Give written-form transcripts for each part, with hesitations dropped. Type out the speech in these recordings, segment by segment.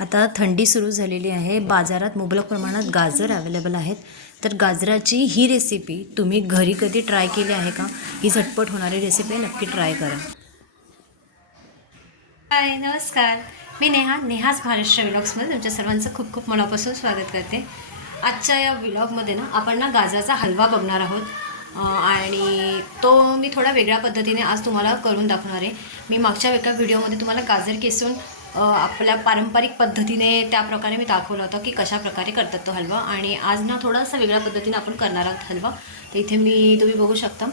आता थंडी सुरू झालेली आहे. बाजारात मुबलक प्रमाणात गाजर अवेलेबल आहेत. तर गाजराची ही रेसिपी तुम्ही घरी कधी ट्राय केली आहे का? ही झटपट होणारी रेसिपी नक्की ट्राय करा. हाय, नमस्कार. मी नेहाच महाराष्ट्र व्लॉग्समध्ये तुमच्या सर्वांचं खूप खूप मनापासून स्वागत करते. आजच्या या व्लॉगमध्ये आपण गाजराचा हलवा बघणार आहोत. आणि तो मी थोडा वेगळ्या पद्धतीने आज तुम्हाला करून दाखवणार आहे. मी मागच्या एका व्हिडिओमध्ये तुम्हाला गाजर किसून आपल्या पारंपरिक पद्धतीने त्याप्रकारे मी दाखवलं होतं की कशा प्रकारे करतात तो हलवा. आणि आज थोडासा वेगळ्या पद्धतीने आपण करणार आहोत हलवा. तर इथे तुम्ही बघू शकता,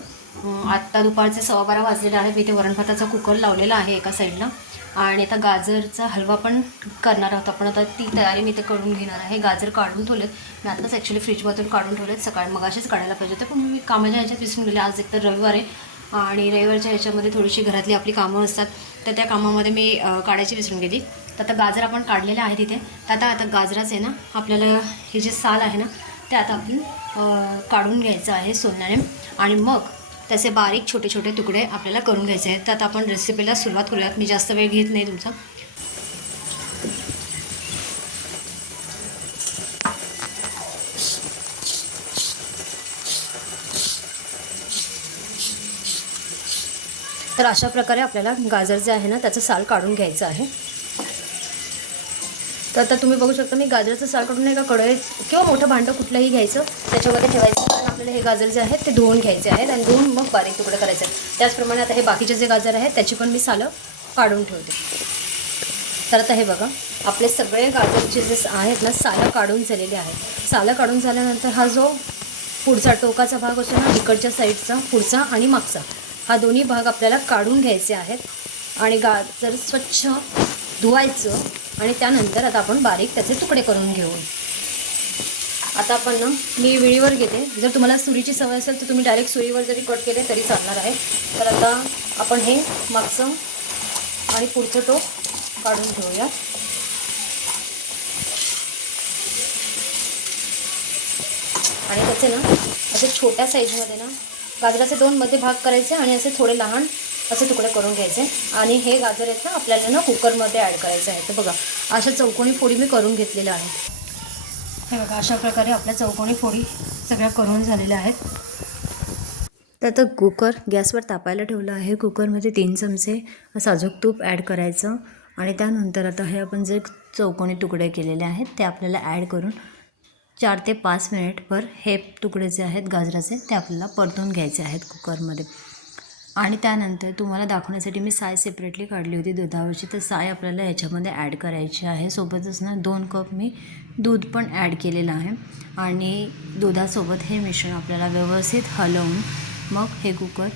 आत्ता दुपारचे 12:15 वाजलेले आहेत. मी इथे वरणभाताचा कुकर लावलेला आहे एका साईडला. आणि आता गाजरचा हलवा पण करणार आहोत आपण. आता ती तयारी मी इथे करून घेणार आहे. गाजर काढून ठेवलेत मी आताच, ॲक्च्युली फ्रीजमधून काढून ठेवलेत. मगाशीच काढायला पाहिजे होते, पण मी कामाच्या ह्याच्यात विसरून गेले. आज एकतर रविवार आहे आणि रविवारच्या ह्याच्यामध्ये थोडीशी घरातली आपली कामं असतात, तर त्या कामामध्ये मी काढायची विसरून गेली. तर आता गाजर आपण काढलेले आहे तिथे. तर आता गाजराचं आहे ना, आपल्याला हे जे साल आहे ना ते आता आपण काढून घ्यायचं आहे सोलण्याने. आणि मग त्याचे बारीक छोटे छोटे तुकडे आपल्याला करून घ्यायचे आहेत. तर आता आपण रेसिपीला सुरुवात करूयात. मी जास्त वेळ घेत नाही तुमचा. तर अशा प्रकारे आपल्याला गाजर जे आहे ना त्याचं साल काढून घ्यायचं आहे. तर आता तुम्ही बघू शकता, मी गाजराचं साल काढून एका कढईत किंवा मोठं भांडं कुठलंही घ्यायचं, त्याच्यामध्ये ठेवायचं. कारण आपल्याला हे गाजर जे आहेत ते धुवून घ्यायचे आहेत आणि धुवून मग बारीक तुकडे करायचे आहेत. त्याचप्रमाणे आता हे बाकीचे जे गाजर आहेत त्याची पण मी सालं काढून ठेवते. तर आता हे बघा, आपले सगळे गाजरचे जे आहेत ना सालं काढून झालेले आहेत. सालं काढून झाल्यानंतर हा जो पुढचा टोकाचा भाग असतो ना, इकडच्या साईडचा पुढचा आणि मागचा, हा दोन्ही भाग आपल्याला काढून घ्यायचे आहेत. आणि गाजर स्वच्छ धुवायचं आणि त्यानंतर आता आपण बारीक त्याचे तुकडे करून घेऊ. आता आपण मी विळीवर घेते. जर तुम्हाला सुरीची सवय असेल तर तुम्ही डायरेक्ट सुरीवर जरी कट केले तरी चालणार आहे. तर आता आपण हे मागचं आणि पुढचं टोक काढून घेऊया. आणि त्याचे असे छोट्या साईजमध्ये गाजराचे 2 मध्ये भाग करायचे आणि असे थोडे लहान असे तुकडे करून घ्यायचे. आणि हे गाजर आहेत आपल्याला कुकरमध्ये ॲड करायचे आहे. तर बघा, अशा चौकोनी फोडी मी करून घेतलेल्या आहेत. हे बघा, अशा प्रकारे आपल्या चौकोनी फोडी सगळ्या करून झालेल्या आहेत. तर आता कुकर गॅसवर तापायला ठेवलं आहे. कुकरमध्ये 3 चमचे साजूक तूप ॲड करायचं. आणि त्यानंतर आता हे आपण जे चौकोनी तुकडे केलेले आहेत ते आपल्याला ॲड करून 4 ते 5 मिनिटभर हे तुकडे जे आहेत गाजराचे ते आपल्याला परतून घ्यायचे आहेत कुकरमध्ये. आणि त्यानंतर तुम्हाला दाखवण्यासाठी मी साय सेपरेटली काढली होती दुधावरची. तर साय आपल्याला याच्यामध्ये ॲड करायची आहे. सोबतच 2 कप मी दूध पण ॲड केलेलं आहे. आणि दुधासोबत हे मिश्रण आपल्याला व्यवस्थित हलवून मग हे कुकर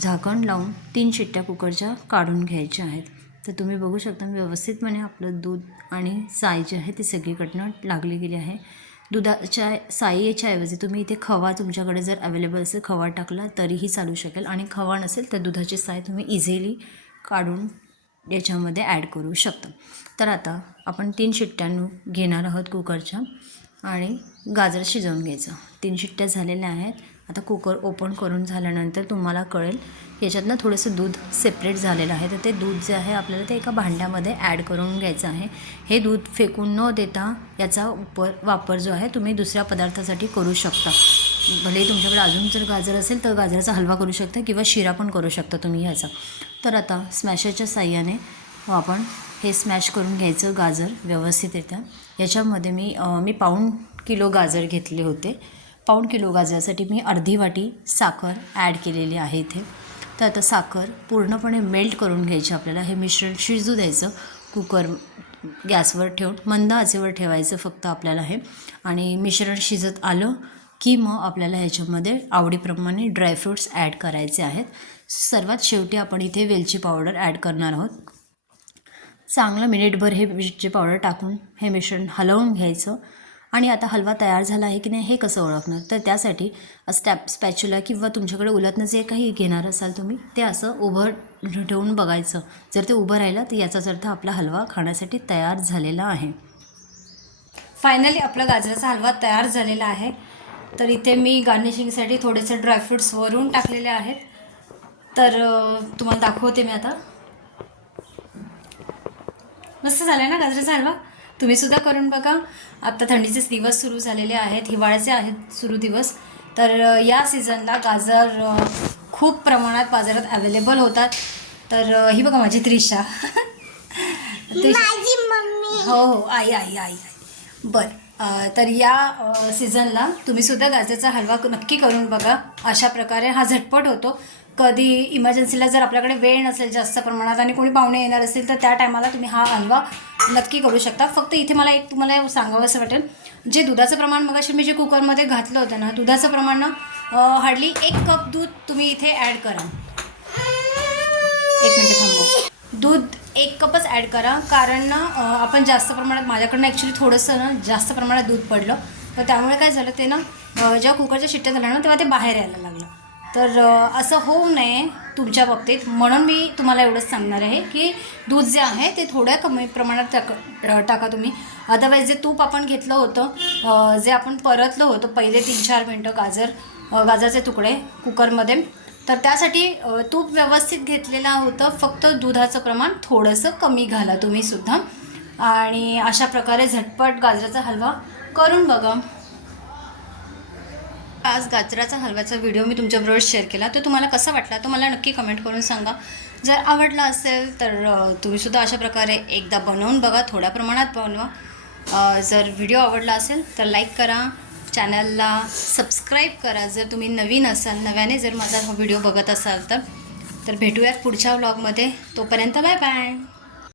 झाकण लावून 3 शिट्ट्या कुकरच्या काढून घ्यायच्या आहेत. तर तुम्ही बघू शकता, व्यवस्थितपणे आपलं दूध आणि साय जे आहे ती सगळीकडनं लागली गेली आहे. दुधाच्या साईच्या ऐवजी तुम्ही इथे खवा, तुमच्याकडे जर अवेलेबल असेल खवा टाकला तरीही चालू शकेल. आणि खवा नसेल तर दुधाची साय तुम्ही इझिली काढून याच्यामध्ये ॲड करू शकता. तर आता आपण 3 शिट्ट्या घेणार आहोत कुकरच्या आणि गाजर शिजवून घ्यायचं. 3 शिट्ट्या झालेल्या आहेत. आता कुकर ओपन करून झाल्यानंतर तुम्हाला कळेल याच्यातनं थोडंसं दूध सेपरेट झालेलं आहे. तर ते दूध जे आहे आपल्याला ते एका भांड्यामध्ये ॲड करून घ्यायचं आहे. हे दूध फेकून न देता याचा वापर जो आहे तुम्ही दुसऱ्या पदार्थासाठी करू शकता. भले तुमच्याकडे अजून जर गाजर असेल तर गाजराचा हलवा करू शकता किंवा शिरा पण करू शकता तुम्ही ह्याचा. तर आता स्मॅशरच्या साह्याने आपण हे स्मॅश करून घ्यायचं गाजर व्यवस्थितरित्या. याच्यामध्ये मी पाऊण किलो गाजर घेतले होते. पाऊण किलो गाजरासाठी मी अर्धी वाटी साखर ॲड केलेली आहे इथे. तर आता साखर पूर्णपणे मेल्ट करून घ्यायची आपल्याला. हे मिश्रण शिजू द्यायचं. कुकर गॅसवर ठेवून मंद आचेवर ठेवायचं फक्त आपल्याला हे. आणि मिश्रण शिजत आलं की मग आपल्याला ह्याच्यामध्ये आवडीप्रमाणे ड्रायफ्रूट्स ॲड करायचे आहेत. सर्वात शेवटी आपण इथे वेलची पावडर ॲड करणार आहोत. चांगलं मिनिटभर हे वेलची पावडर टाकून हे मिश्रण हलवून घ्यायचं. आणि आता हलवा तयार झाला आहे की नाही हे कसं ओळखणार, तर त्यासाठी स्पॅच्युला किंवा तुमच्याकडे उलटणं जे काही घेणार असाल तुम्ही ते असं उभं ठेवून बघायचं. जर ते उभं राहिलं तर याचाच अर्थ आपला हलवा खाण्यासाठी तयार झालेला आहे. फायनली आपला गाजराचा हलवा तयार झालेला आहे. तर इथे मी गार्निशिंगसाठी थोडेसे ड्रायफ्रूट्स वरून टाकलेले आहेत. तर तुम्हाला दाखवते मी आता. मस्त झाला आहे ना गाजराचा हलवा. तुम्ही सुद्धा करून बघा. आत्ता थंडीचे दिवस सुरू झालेले आहेत, हिवाळ्याचे आहेत सुरू दिवस. तर या सीझनला गाजर खूप प्रमाणात बाजारात अवेलेबल होतात. तर ही बघा माझी त्रिशा. माझी मम्मी. हो हो, आई आई आई आई. बरं, तर या सीझनला तुम्ही सुद्धा गाजराचा हलवा नक्की करून बघा. अशा प्रकारे हा झटपट होतो. कधी इमर्जन्सीला जर आपल्याकडे वेळ नसेल जास्त प्रमाणात आणि कोणी पाहुणे येणार असेल तर त्या टायमाला तुम्ही हा हलवा नक्की करू शकता. फक्त इथे मला एक तुम्हाला सांगावं असं वाटेल, जे दुधाचं प्रमाण मगाशी मी जे कुकरमध्ये घातलं होतं ना, दुधाचं प्रमाण ना हार्डली 1 कप दूध तुम्ही इथे ॲड करा. 1 मिनिट थांबवा. दूध 1 कपच ॲड करा, कारण ना आपण जास्त प्रमाणात, माझ्याकडनं ॲक्च्युली थोडंसं ना जास्त प्रमाणात दूध पडलं, तर त्यामुळे काय झालं ते ना जेव्हा कुकरच्या शिट्ट्या झाल्या ना तेव्हा ते बाहेर यायला लागलं. तर असं होऊ नये तुमच्या बाबतीत, म्हणून मी तुम्हाला एवढंच सांगणार आहे की दूध जे आहे ते थोड्या कमी प्रमाणात टाका तुम्ही. अदरवाईज जे तूप आपण घेतलं होतं, जे आपण परतलं होतं पहिले 3-4 मिनटं गाजराचे तुकडे कुकरमध्ये, तर त्यासाठी तूप व्यवस्थित घेतलेलं होतं. फक्त दुधाचं प्रमाण थोडंसं कमी घाला तुम्ही सुद्धा. आणि अशा प्रकारे झटपट गाजराचा हलवा करून बघा. आज गाजराचा हलव्याचा व्हिडिओ मी तुमच्याबरोबर शेअर केला. तो तुम्हाला कसा वाटला तो मला नक्की कमेंट करून सांगा. जर आवडला असेल तर तुम्हीसुद्धा अशा प्रकारे एकदा बनवून बघा, थोड्या प्रमाणात बनवा. जर व्हिडिओ आवडला असेल तर लाईक करा, चॅनलला सबस्क्राईब करा जर तुम्ही नवीन असाल, नव्याने जर माझा हा व्हिडिओ बघत असाल तर भेटूयात पुढच्या व्लॉगमध्ये. तोपर्यंत बाय बाय.